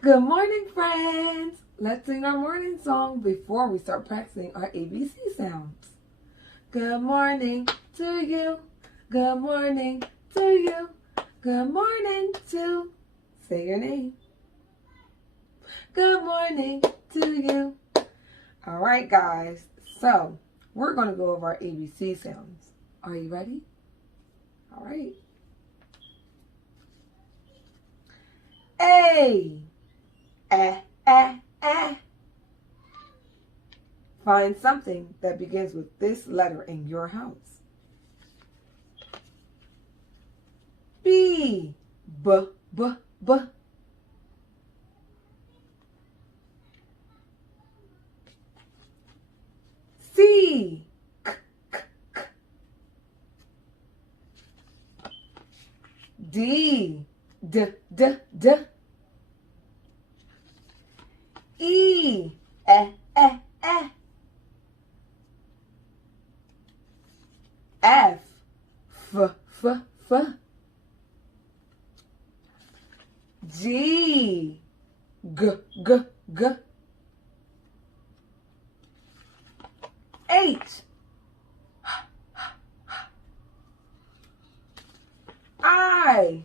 Good morning, friends. Let's sing our morning song before we start practicing our ABC sounds. Good morning to you. Good morning to you. Good morning to, say your name. Good morning to you. All right, guys. So we're going to go over our ABC sounds. Are you ready? All right. A. Find something that begins with this letter in your house. B. B. C. K. D. D. E. F. F. G. G. H. I.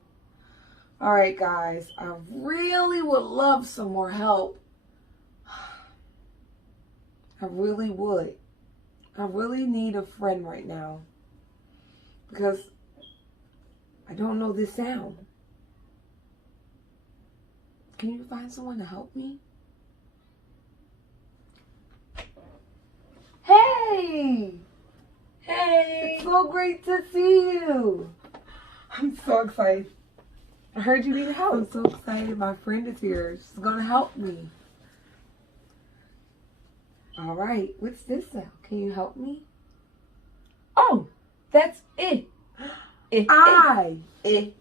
All right, guys, I really would love some more help. I really would. I really need a friend right now because I don't know this sound. Can you find someone to help me? Hey! Hey! It's so great to see you. I'm so excited. I heard you need help. I'm so excited. My friend is here. She's going to help me. All right. What's this sound? Can you help me? Oh, that's it. I. J.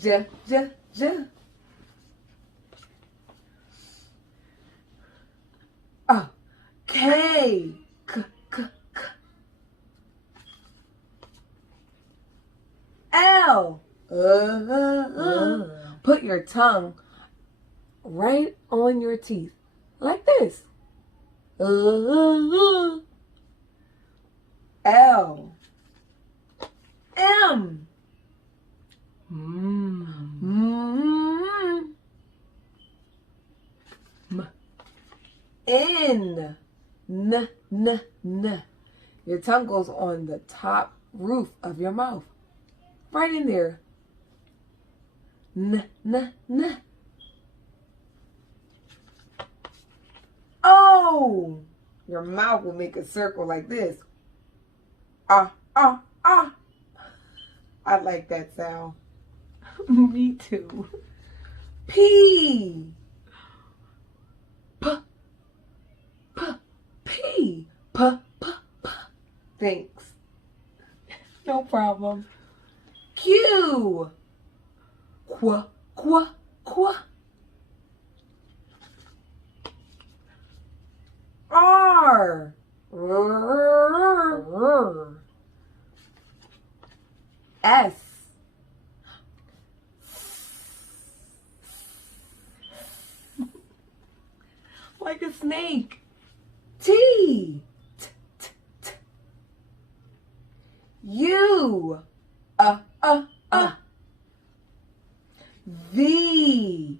J. K. K. L. Put your tongue right on your teeth, like this. L. M. N. N. Your tongue goes on the top roof of your mouth. Right in there. N. O. Your mouth will make a circle like this. Ah. I like that sound. Me too. P. P. Thanks. No problem. Q. Qua. R. S. Like a snake. T. U. V.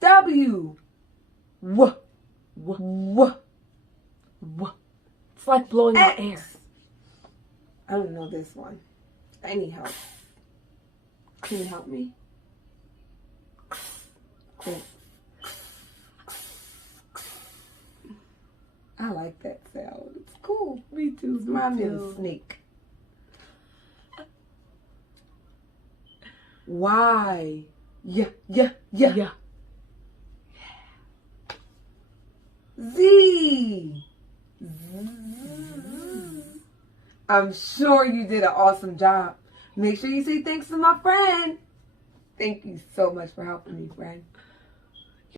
W. W. It's like blowing X. the air. I don't know this one. I need help. Can you help me? Cool. I like that sound. It's cool. Me too. It reminds me of a snake. Y. Yeah. Z. I'm sure you did an awesome job. Make sure you say thanks to my friend. Thank you so much for helping me, friend.